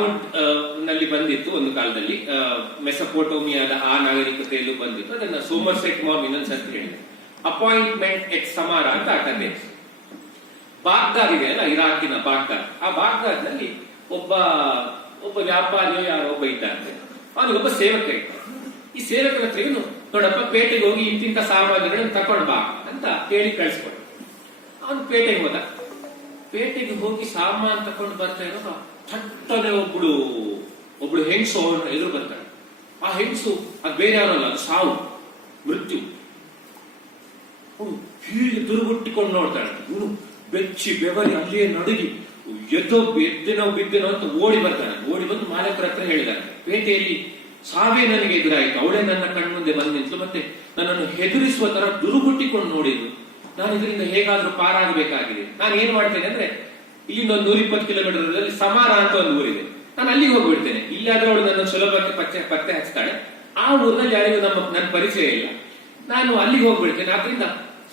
ತಾಲ್ಮುಡ್ ನಲ್ಲಿ ಬಂದಿತ್ತು ಒಂದು ಕಾಲದಲ್ಲಿ, ಮೆಸಪೋಟೋಮಿಯಾದ ಆ ನಾಗರಿಕತೆಯಲ್ಲೂ ಬಂದಿತ್ತು. ಅದನ್ನ ಸೋಮರ್ಸೆಟ್ ಮಾಮ್ ಇನ್ನೊಂದ್ಸರ್ತಿ ಹೇಳಿದೆ. ಅಪಾಯಿಂಟ್ಮೆಂಟ್ ಎಟ್ ಸಮಾರ ಅಂತ ಆ ಕಥೆ. ಬಾಗ್ದಾದ್ ಇದೆ ಅಲ್ಲ, ಇರಾಕಿನ ಬಾಗ್ದಾದ್. ಆ ಬಾಗ್ದಾದ್ ನಲ್ಲಿ ಒಬ್ಬ ವ್ಯಾಪಾರಿಯೋ ಯಾರೋ ಒಬ್ಬ ಇದ್ದಂತೆ. ಅವನಿಗೊಬ್ಬ ಸೇವಕ ಇದ್ದ. ಈ ಸೇವಕನ ಹತ್ರ ಇವನು, ನೋಡಪ್ಪ ಪೇಟೆಗೆ ಹೋಗಿ ಇಂತಿಂತ ಸಾಮಾನುಗಳನ್ನು ತಕೊಂಡ್ ಬಾ ಅಂತ ಹೇಳಿ ಕಳಿಸ್ಕೊಡು. ಅವನು ಪೇಟೆಗೆ ಹೋದ. ಪೇಟೆಗೆ ಹೋಗಿ ಸಾಮಾನು ತಕೊಂಡು ಬರ್ತಾ ಇರೋ ಥಟ್ಟನೆ ಒಬ್ಳು ಹೆಂಗಸು ಅವನ ಎದುರು ಬರ್ತಾಳೆ. ಆ ಹೆಂಗಸು ಅದು ಬೇರೆ ಯಾರಲ್ಲ, ಅದು ಸಾವು, ಮೃತ್ಯು. ಅವನು ಹೀಗೆ ದುರ್ಗುಟ್ಟಿಕೊಂಡು ನೋಡ್ತಾಳೆ. ಇವನು ಬೆಚ್ಚಿ ಬೆವರಿ ಅಲ್ಲಿಯೇ ನಡುಗಿ ಬಿದ್ದೆನೋ ಅಂತ ಓಡಿ ಬರ್ತಾನೆ. ಓಡಿ ಬಂದು ಮಾಲಕರ ಹತ್ರ ಹೇಳಿದಾನೆ, ಪೇಟೆಯಲ್ಲಿ ಸಾವೇ ನನಗೆ ಎದುರಾಯಿತು, ಅವಳೇ ನನ್ನ ಕಣ್ಮುಂದೆ ಬಂದು ನಿಂತಲು, ಮತ್ತೆ ನನ್ನನ್ನು ಹೆದರಿಸುವ ತರ ದುರುಗುಟ್ಟಿಕೊಂಡು ನೋಡಿದ್ರು. ನಾನು ಇದರಿಂದ ಹೇಗಾದ್ರೂ ಪಾರಾಗಬೇಕಾಗಿದೆ. ನಾನು ಏನ್ ಮಾಡ್ತೇನೆ ಅಂದ್ರೆ, ಇಲ್ಲಿಂದ ಒಂದು 120 ಕಿಲೋಮೀಟರ್ ಸಮಾರ ಅಂತ ಒಂದು ಊರಿದೆ, ನಾನು ಅಲ್ಲಿಗೆ ಹೋಗ್ಬಿಡ್ತೇನೆ. ಇಲ್ಲಾದ್ರೂ ಅವಳು ನನ್ನ ಸುಲಭಕ್ಕೆ ಪತ್ತೆ ಹಚ್ತಾಳೆ. ಆ ಊರಿನಲ್ಲಿ ಯಾರಿಗೂ ನನ್ನ ಪರಿಚಯ ಇಲ್ಲ, ನಾನು ಅಲ್ಲಿಗೆ ಹೋಗ್ಬಿಡ್ತೇನೆ. ಆದ್ರಿಂದ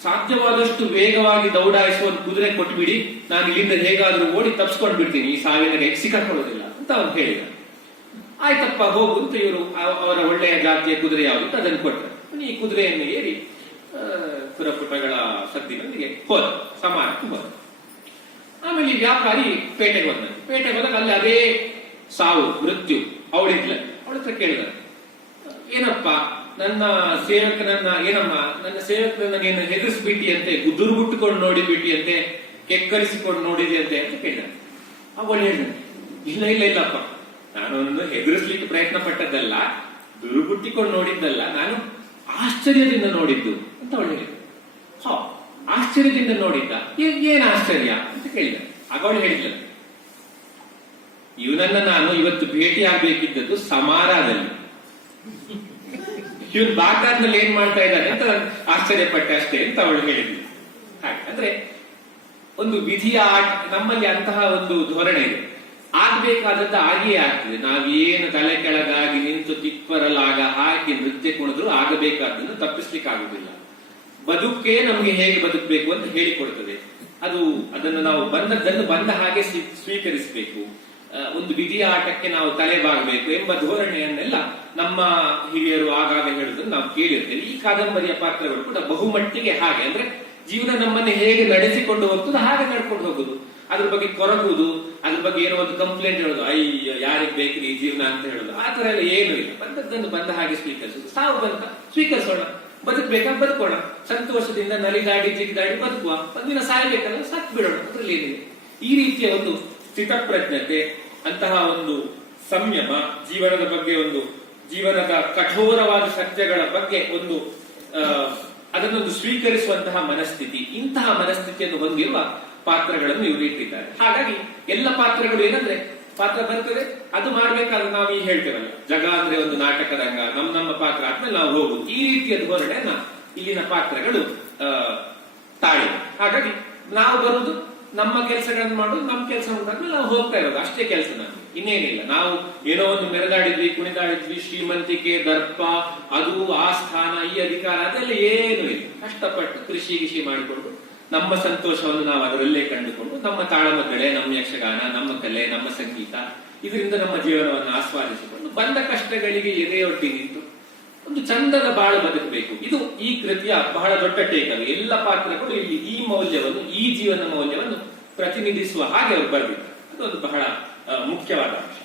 ಸಾಧ್ಯವಾದಷ್ಟು ವೇಗವಾಗಿ ದೌಡಾಯಿಸುವ ಒಂದು ಕುದುರೆ ಕೊಟ್ಬಿಡಿ, ನಾನು ಇಲ್ಲಿಂದ ಹೇಗಾದ್ರೂ ಓಡಿ ತಪ್ಪಿಸ್ಕೊಂಡು ಬಿಡ್ತೀನಿ, ಈ ಸಾವಿನ ಸಿಕ್ಕಾಕೊಳ್ಳೋದಿಲ್ಲ ಅಂತ ಅವನು ಹೇಳಿದ. ಆಯ್ತಪ್ಪ ಹೋಗು ಅಂತ ಇವರು ಅವರ ಒಳ್ಳೆಯ ಜಾತಿಯ ಕುದುರೆ ಯಾವುದು ಅದನ್ನು ಕೊಟ್ಟರು. ಈ ಕುದುರೆಯನ್ನು ಏರಿ ಸುರಪುಟಗಳ ಸದ್ದಿನೊಂದಿಗೆ ಹೋದ, ಸಮಾರಕ್ಕೆ ಹೋದ. ಆಮೇಲೆ ಈ ವ್ಯಾಪಾರಿ ಪೇಟೆಗೆ ಹೋದಾಗ ಅಲ್ಲಿ ಅದೇ ಸಾವು, ಮೃತ್ಯು ಅವಳಿದ್ಲ. ಅವಳ ಹತ್ರ ಕೇಳಿದ, ಏನಪ್ಪ ನನ್ನ ಸೇವಕನನ್ನ ನೀನು ಹೆದರಿಸ್ಬಿಟ್ಟಿ ಅಂತೆ, ದುರ್ಗುಟ್ಟುಕೊಂಡು ನೋಡಿಬಿಟ್ಟಿ ಅಂತೆ, ಕೆಕ್ಕರಿಸಿಕೊಂಡು ನೋಡಿದೆ ಅಂತ ಕೇಳಿದ. ಅವಳು ಹೇಳಿದ, ಇಲ್ಲಪ್ಪ, ನಾನೊಂದು ಹೆದರಿಸ್ಲಿಕ್ಕೆ ಪ್ರಯತ್ನ ಪಟ್ಟದ್ದಲ್ಲ, ದುರ್ಗುಟ್ಟಿಕೊಂಡು ನೋಡಿದ್ದಲ್ಲ, ನಾನು ಆಶ್ಚರ್ಯದಿಂದ ನೋಡಿದ್ದು ಅಂತ ಅವಳು ಹೇಳಿದ. ಆಶ್ಚರ್ಯದಿಂದ ನೋಡಿದ್ದ? ಏನ್ ಆಶ್ಚರ್ಯ ಅಂತ ಕೇಳಿದ. ಆಗ ಅವಳು ಹೇಳಿದ್ಲ, ಇವನನ್ನ ನಾನು ಇವತ್ತು ಭೇಟಿ ಆಗ್ಬೇಕಿದ್ದದ್ದು ಸಮಾರಾದಲ್ಲಿ, ಇವನ್ ಬಾಗ್ದಾದ್ನಲ್ಲಿ ಏನ್ ಮಾಡ್ತಾ ಇದ್ದಾನೆ ಅಂತ ಆಶ್ಚರ್ಯಪಟ್ಟೆ ಅಷ್ಟೇ ಅಂತ ಅವಳು ಹೇಳಿದ್ಲು. ಹಾಗೆ ಅಂದ್ರೆ ಒಂದು ವಿಧಿಯ ಆಟ ನಮ್ಮಲ್ಲಿ ಅಂತಹ ಒಂದು ಧೋರಣೆ ಇದೆ. ಆಗ್ಬೇಕಾದದ್ದು ಆಗಿಯೇ ಆಗ್ತದೆ. ನಾವೇನು ತಲೆ ಕೆಳಗಾಗಿ ನಿಂತು ತಿಪ್ಪರಲಾಗ ಹಾಕಿ ನೃತ್ಯ ಕುಣಿದ್ರು ಆಗಬೇಕಾದನ್ನು ತಪ್ಪಿಸ್ಲಿಕ್ಕೆ ಆಗುದಿಲ್ಲ. ಬದುಕೇ ನಮ್ಗೆ ಹೇಗೆ ಬದುಕಬೇಕು ಅಂತ ಹೇಳಿಕೊಡ್ತದೆ. ಅದನ್ನು ನಾವು ಬಂದದ್ದನ್ನು ಬಂದ ಹಾಗೆ ಸ್ವೀಕರಿಸಬೇಕು. ಒಂದು ವಿಧಿಯ ಆಟಕ್ಕೆ ನಾವು ತಲೆಬಾಗಬೇಕು ಎಂಬ ಧೋರಣೆಯನ್ನೆಲ್ಲ ನಮ್ಮ ಹಿರಿಯರು ಆಗಾಗ ಹೇಳುವುದನ್ನು ನಾವು ಕೇಳಿರ್ತೇವೆ. ಈ ಕಾದಂಬರಿಯ ಪಾತ್ರಗಳು ಕೂಡ ಬಹುಮಟ್ಟಿಗೆ ಹಾಗೆ. ಅಂದ್ರೆ ಜೀವನ ನಮ್ಮನ್ನು ಹೇಗೆ ನಡೆಸಿಕೊಂಡು ಹೋಗ್ತದೆ ಹಾಗೆ ನಡ್ಕೊಂಡು ಹೋಗುದು. ಅದ್ರ ಬಗ್ಗೆ ಕೊರಗುವುದು, ಅದ್ರ ಬಗ್ಗೆ ಏನೋ ಒಂದು ಕಂಪ್ಲೇಂಟ್ ಹೇಳೋದು, ಅಯ್ಯ ಯಾರಿಗ್ ಬೇಕ್ರಿ ಈ ಜೀವನ ಅಂತ ಹೇಳೋದು, ಆ ತರ ಎಲ್ಲ ಏನು ಇಲ್ಲ. ಬಂದದ್ದನ್ನು ಬಂದ ಹಾಗೆ ಸ್ವೀಕರಿಸುದು. ಸಾವು ಬಂತ ಸ್ವೀಕರಿಸೋಣ, ಬದುಕ್ಬೇಕಾ ಬದುಕೋಣ, ಸಂತೋಷದಿಂದ ನಲಿದಾಡಿ ಜಿಗಿದಾಡಿ ಬದುಕುವ, ಒಂದಿನ ಸಾಯ್ಬೇಕಲ್ಲ ಸತ್ ಬಿಡೋಣ, ಅದ್ರಲ್ಲಿ ಏನಿದೆ. ಈ ರೀತಿಯ ಒಂದು ಸ್ಥಿತಪ್ರಜ್ಞತೆ, ಅಂತಹ ಒಂದು ಸಂಯಮ, ಜೀವನದ ಬಗ್ಗೆ ಒಂದು ಜೀವನದ ಕಠೋರವಾದ ಸತ್ಯಗಳ ಬಗ್ಗೆ ಅದನ್ನೊಂದು ಸ್ವೀಕರಿಸುವಂತಹ ಮನಸ್ಥಿತಿ, ಇಂತಹ ಮನಸ್ಥಿತಿಯನ್ನು ಹೊಂದಿರುವ ಪಾತ್ರಗಳನ್ನು ಇವರು ಇಟ್ಟಿದ್ದಾರೆ. ಹಾಗಾಗಿ ಎಲ್ಲ ಪಾತ್ರಗಳು ಏನಂದ್ರೆ, ಪಾತ್ರ ಬರ್ತದೆ ಅದು ಮಾಡ್ಬೇಕಾದ್ರೆ ನಾವು ಈಗ ಹೇಳ್ತೇವಲ್ಲ, ಜಗ ಅಂದ್ರೆ ಒಂದು ನಾಟಕದ ರಂಗ, ನಮ್ಮ ಪಾತ್ರ ಆದ್ಮೇಲೆ ನಾವು ಹೋಗುದು, ಈ ರೀತಿಯ ಧೋರಣೆಯನ್ನ ಇಲ್ಲಿನ ಪಾತ್ರಗಳು ತಾಳಿ. ಹಾಗಾಗಿ ನಾವು ಬರುದು, ನಮ್ಮ ಕೆಲಸಗಳನ್ನು ಮಾಡುದು, ನಮ್ಮ ಕೆಲಸ ಮುಗಿದ್ಮೇಲೆ ನಾವು ಹೋಗ್ತಾ ಇರೋದು, ಅಷ್ಟೇ ಕೆಲಸ. ನಮ್ಗೆ ಇನ್ನೇನಿಲ್ಲ. ನಾವು ಏನೋ ಒಂದು ಮೆರೆದಾಡಿದ್ವಿ, ಕುಣಿದಾಡಿದ್ವಿ, ಶ್ರೀಮಂತಿಕೆ, ದರ್ಪ, ಅದು ಆ ಸ್ಥಾನ, ಈ ಅಧಿಕಾರ, ಅದೆಲ್ಲ ಏನು ಇಲ್ಲ. ಕಷ್ಟಪಟ್ಟು ಕೃಷಿ ಮಾಡಿಕೊಂಡು ನಮ್ಮ ಸಂತೋಷವನ್ನು ನಾವು ಅದರಲ್ಲೇ ಕಂಡುಕೊಂಡು ನಮ್ಮ ತಾಳಮದ್ದಳೆ, ನಮ್ಮ ಯಕ್ಷಗಾನ, ನಮ್ಮ ಕಲೆ, ನಮ್ಮ ಸಂಗೀತ, ಇದರಿಂದ ನಮ್ಮ ಜೀವನವನ್ನು ಆಸ್ವಾದಿಸಿಕೊಂಡು ಬಂದ ಕಷ್ಟಗಳಿಗೆ ಎದೆಯೊಡ್ಡಿ ನಿಂತು ಒಂದು ಚಂದದ ಬಾಳು ಬದುಕಬೇಕು. ಇದು ಈ ಕೃತಿಯ ಬಹಳ ದೊಡ್ಡ ಟೇಕಲ್. ಎಲ್ಲ ಪಾತ್ರಗಳು ಇಲ್ಲಿ ಈ ಮೌಲ್ಯವನ್ನು, ಈ ಜೀವನ ಮೌಲ್ಯವನ್ನು ಪ್ರತಿನಿಧಿಸುವ ಹಾಗೆ ಅವರು ಬರಬೇಕು. ಅದೊಂದು ಬಹಳ ಮುಖ್ಯವಾದ ಅಂಶ.